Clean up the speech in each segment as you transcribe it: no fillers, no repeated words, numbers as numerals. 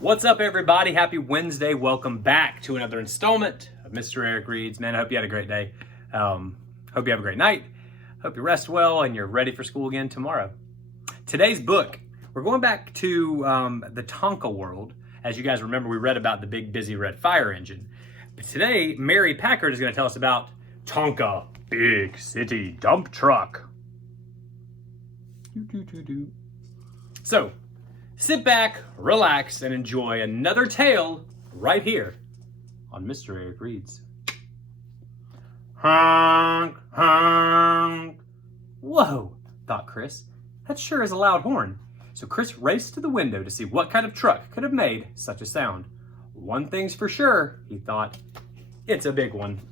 What's up, everybody? Happy Wednesday. Welcome back to another installment of Mr. Eric Reads. Man, I hope you had a great day. Hope you have a great night. Hope you rest well and you're ready for school again tomorrow. Today's book, we're going back to the TONKA world. As you guys remember, we read about the big, busy red fire engine. But today, Mary Packard is going to tell us about TONKA, big city dump truck. So, sit back, relax, and enjoy another tale right here on Mr. Eric Reads. Honk, honk. Whoa, thought Chris. That sure is a loud horn. So Chris raced to the window to see what kind of truck could have made such a sound. One thing's for sure, he thought. It's a big one.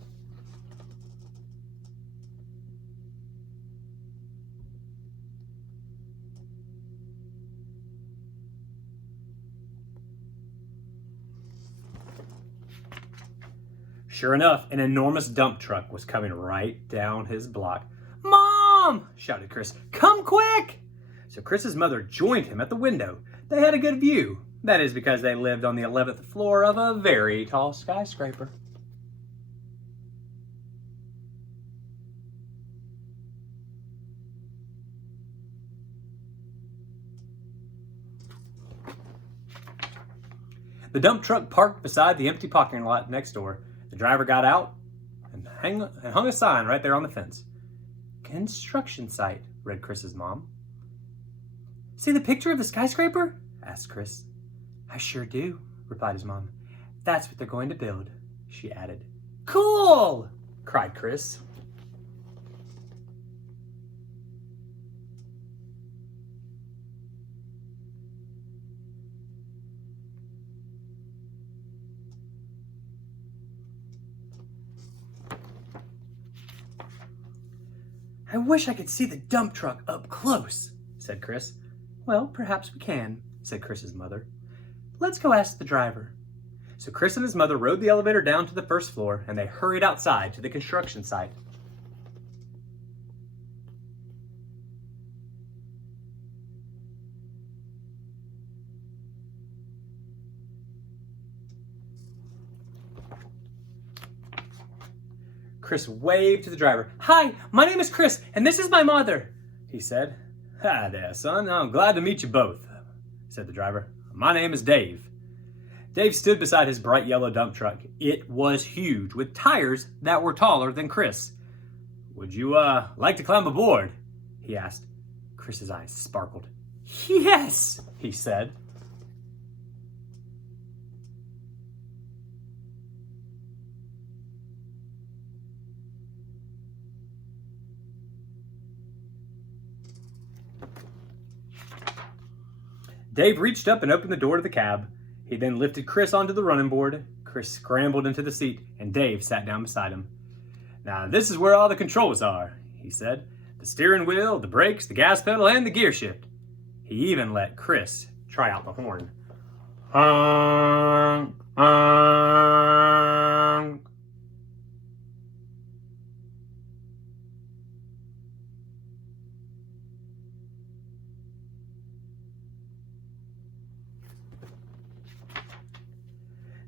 Sure enough, an enormous dump truck was coming right down his block. "Mom!" shouted Chris. "Come quick!" So Chris's mother joined him at the window. They had a good view. That is because they lived on the 11th floor of a very tall skyscraper. The dump truck parked beside the empty parking lot next door. The driver got out and hung a sign right there on the fence. "Construction site," read Chris's mom. "See the picture of the skyscraper?" asked Chris. "I sure do," replied his mom. "That's what they're going to build," she added. "Cool!" cried Chris. "I wish I could see the dump truck up close," said Chris. "Well, perhaps we can," said Chris's mother. "Let's go ask the driver." So Chris and his mother rode the elevator down to the first floor, and they hurried outside to the construction site. Chris waved to the driver. "Hi, my name is Chris, and this is my mother," he said. "Hi there, son. I'm glad to meet you both," said the driver. "My name is Dave." Dave stood beside his bright yellow dump truck. It was huge, with tires that were taller than Chris. "Would you, like to climb aboard?" he asked. Chris's eyes sparkled. "Yes," he said. Dave reached up and opened the door to the cab. He then lifted Chris onto the running board. Chris scrambled into the seat, and Dave sat down beside him. "Now, this is where all the controls are," he said. "The steering wheel, the brakes, the gas pedal, and the gear shift." He even let Chris try out the horn. Honk, honk.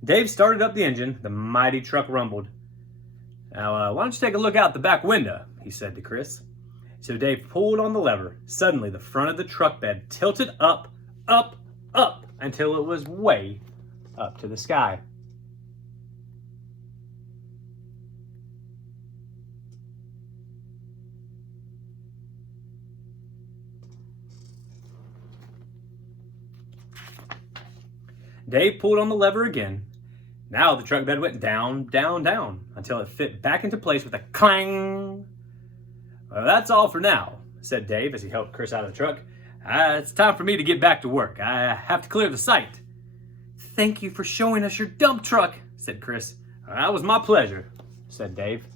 Dave started up the engine. The mighty truck rumbled. "Now, why don't you take a look out the back window?" he said to Chris. So Dave pulled on the lever. Suddenly, the front of the truck bed tilted up, up, up, until it was way up to the sky. Dave pulled on the lever again. Now the truck bed went down, down, down, until it fit back into place with a clang. "Well, that's all for now," said Dave as he helped Chris out of the truck. "It's time for me to get back to work. I have to clear the site." "Thank you for showing us your dump truck," said Chris. "That was my pleasure," said Dave.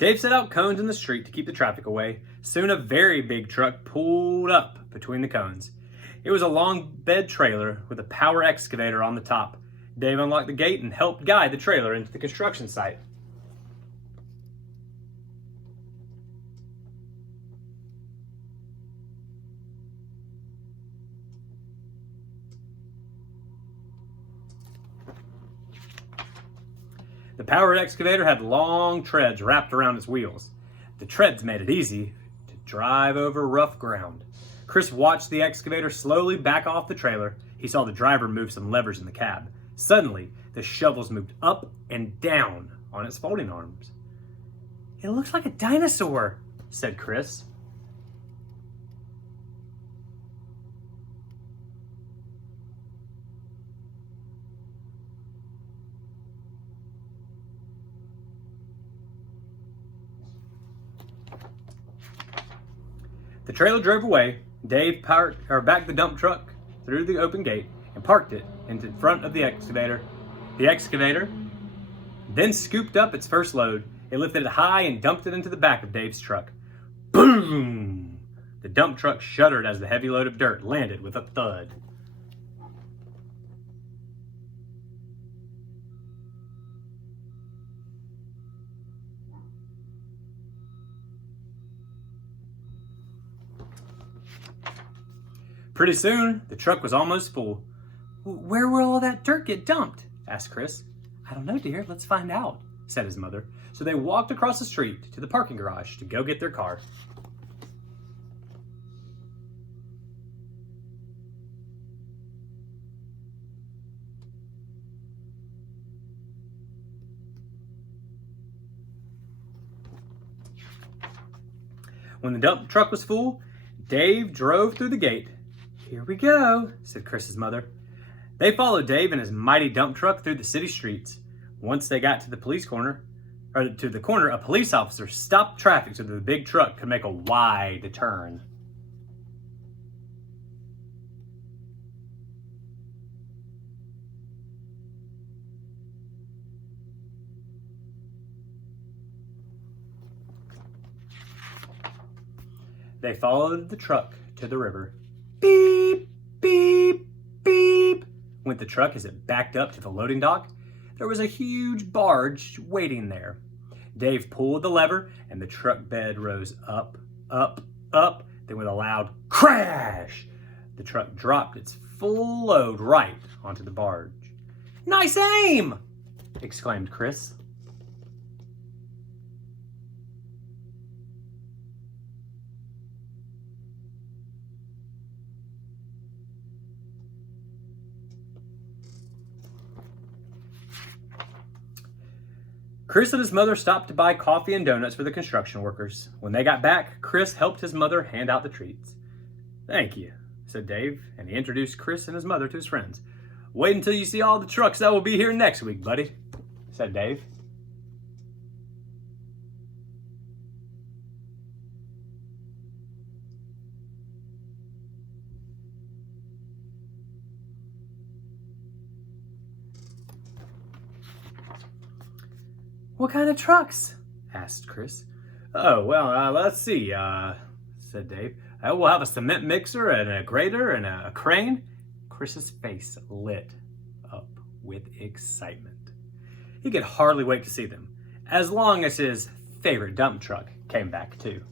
Dave set out cones in the street to keep the traffic away. Soon a very big truck pulled up between the cones. It was a long bed trailer with a power excavator on the top. Dave unlocked the gate and helped guide the trailer into the construction site. The powered excavator had long treads wrapped around its wheels. The treads made it easy to drive over rough ground. Chris watched the excavator slowly back off the trailer. He saw the driver move some levers in the cab. Suddenly, the shovels moved up and down on its folding arms. "It looks like a dinosaur," said Chris. The trailer drove away. Dave backed the dump truck through the open gate and parked it in front of the excavator. The excavator then scooped up its first load. It lifted it high and dumped it into the back of Dave's truck. Boom! The dump truck shuddered as the heavy load of dirt landed with a thud. Pretty soon, the truck was almost full. "Where will all that dirt get dumped?" asked Chris. "I don't know, dear. Let's find out," said his mother. So they walked across the street to the parking garage to go get their car. When the dump truck was full, Dave drove through the gate. "Here we go," said Chris's mother. They followed Dave and his mighty dump truck through the city streets. Once they got to the corner, a police officer stopped traffic so that the big truck could make a wide turn. They followed the truck to the river. Beep, beep, beep, went the truck as it backed up to the loading dock. There was a huge barge waiting there. Dave pulled the lever and the truck bed rose up, up, up. Then with a loud crash, the truck dropped its full load right onto the barge. "Nice aim!" exclaimed Chris. Chris and his mother stopped to buy coffee and donuts for the construction workers. When they got back, Chris helped his mother hand out the treats. "Thank you," said Dave, and he introduced Chris and his mother to his friends. "Wait until you see all the trucks that will be here next week, buddy," said Dave. "What kind of trucks?" asked Chris. "Oh, well, let's see," said Dave. "We'll have a cement mixer and a grader and a crane." Chris's face lit up with excitement. He could hardly wait to see them, as long as his favorite dump truck came back too.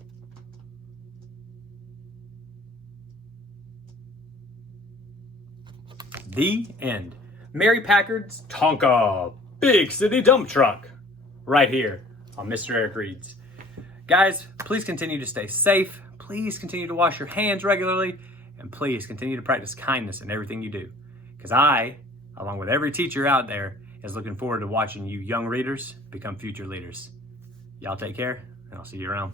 The end. Mary Packard's TONKA Big City Dump Truck. Right here on Mr. Eric Reads. Guys, please continue to stay safe. Please continue to wash your hands regularly. And please continue to practice kindness in everything you do. Because I, along with every teacher out there, is looking forward to watching you young readers become future leaders. Y'all take care, and I'll see you around.